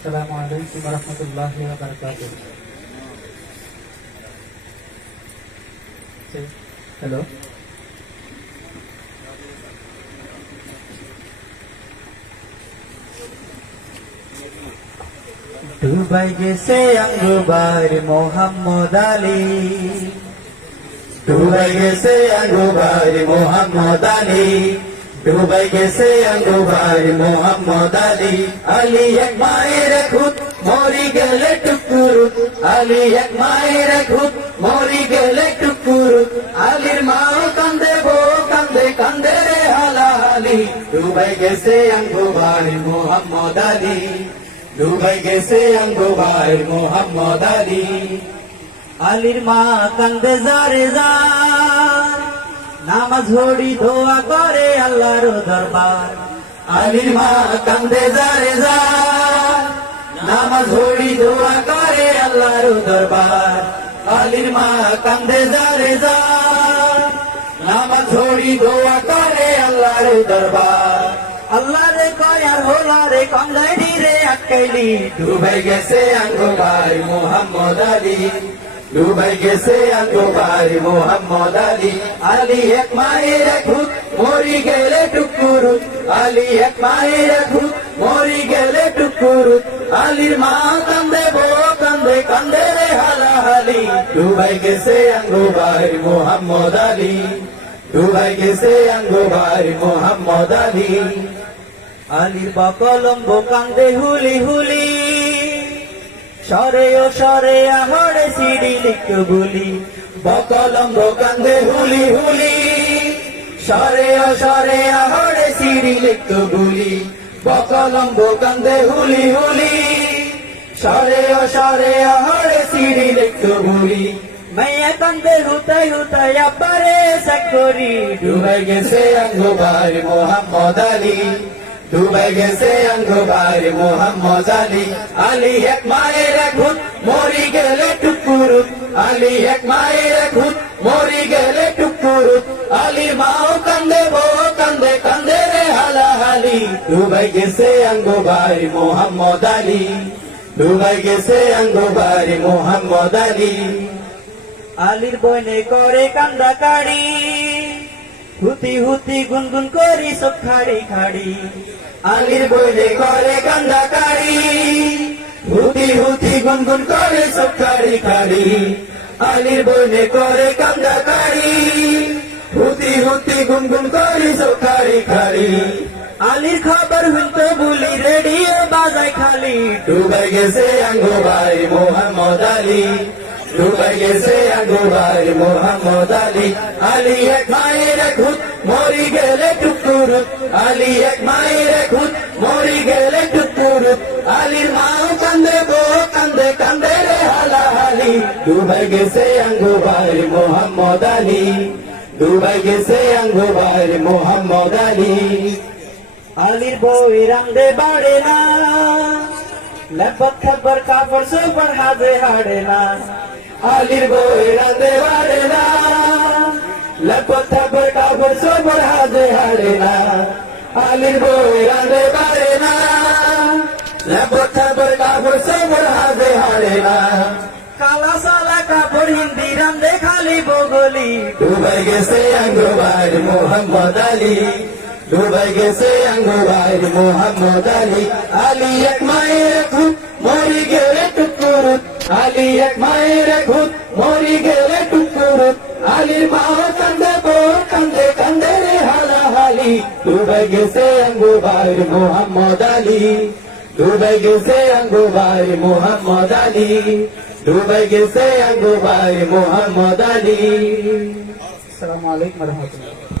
Assalamualaikum warahmatullahi wabarakatuh. Hello. Dubai gese yang Dubai Muhammad Ali. Dubai gese yang Dubai Muhammad Ali. Dubai gese yang Dubai Muhammad Ali. Ali ek maer khud mori gele tukurut. Ali ek maer khud mori gele tukurut. Alir mao kande bo kande kande re hala ali. Dubai gese yang Dubai Muhammad Ali. Dubai gese yang Dubai Muhammad Ali. Alir ma kande zare zar নামাজ পড়ি দোয়া করে আল্লাহর দরবার আলির মা কান্দে জারে জার নামাজ পড়ি দোয়া করে আল্লাহর দরবার আলির মা কান্দে জারে জার নামাজ পড়ি দোয়া করে আল্লাহর দরবার আল্লাহ রে কয় আর হোলা রে কঙ্গাইনি রে আকাইলি ডুবাই গেছে আঙ্গবাই Muhammad Ali Dubai gese yang Dubai Muhammad Ali. Ali ek maer khud mori gele tukurut. Ali ek maer khud mori gele tukurut. Alir ma kande bo kande kande re hala hali. Dubai gese yang Dubai Muhammad Ali. Dubai gese yang Dubai Muhammad Ali. Alir ba Colombo kande huli huli. সরে ও সরে আহরে CD লিখতে বলি বকলম কান্দে হুলি হুলি সরে ও সরে আহরে CD লিখতে বলি বকলম কান্দে হুলি হুলি সরে ও সরে আহরে সিডি লিখতে বলি মাইয়া কান্দে হুতাই হুতাই আপারে সাকরি ডুবাই গেছে আঙ্গুবাই Mohammad Ali Dubai gese yang Dubai Muhammad Ali. Ali ek maer khud mori gele tukurut. Ali ek maer khud mori gele tukurut. Ali mao kande bo kande kande re hala hali. Dubai gese yang Dubai Muhammad Ali. Dubai gese yang Dubai Muhammad Ali. Alir boine kore kanda kari. হুতি হুতি গুনগুন করি সব খাড়ি খাড়ি আলির বইলে করে কান্দাকারি হুতি হুতি গুনগুন করে সব খাড়ি খাড়ি আলির বইলে করে কান্দাকারি হুতি হুতি গুনগুন করি সব খাড়ি খাড়ি আলির খবর শুনতে বলি রেডিও বাজায় খালি ডুবে গেছে আঙ্গুবাই Mohammad Ali Dubai gese yang Dubai Muhammad Ali. Ali ek maer khud mori gele tukurut. Ali ek maer khud mori gele tukurut. Alir mao kande bo kande kande re hala hali. Dubai gese yang Dubai Muhammad Ali. Dubai gese yang Dubai Muhammad Ali. Alir boi rangde bade na. Lepat khabar kafir super hade hade na. Alir boi rande bade na lapat thabar kabar sobar hade hade na Alir boi rande bade na lapat thabar kabar sobar hade hade na kala sala kapor hindi rande khali bogoli Dubai gese yang Dubai Muhammad Ali Dubai gese yang Dubai Muhammad Ali Ali ek maer khud mori gele tukurut Ali ek maer khud mori gele tukurut Alir mao kande bo kande kande re hala hali Dubai gese yang Dubai Muhammad Ali Dubai gese yang Dubai Muhammad Ali Dubai gese yang Dubai Muhammad Ali Assalamualaikum warahmatullahi wabarakatuh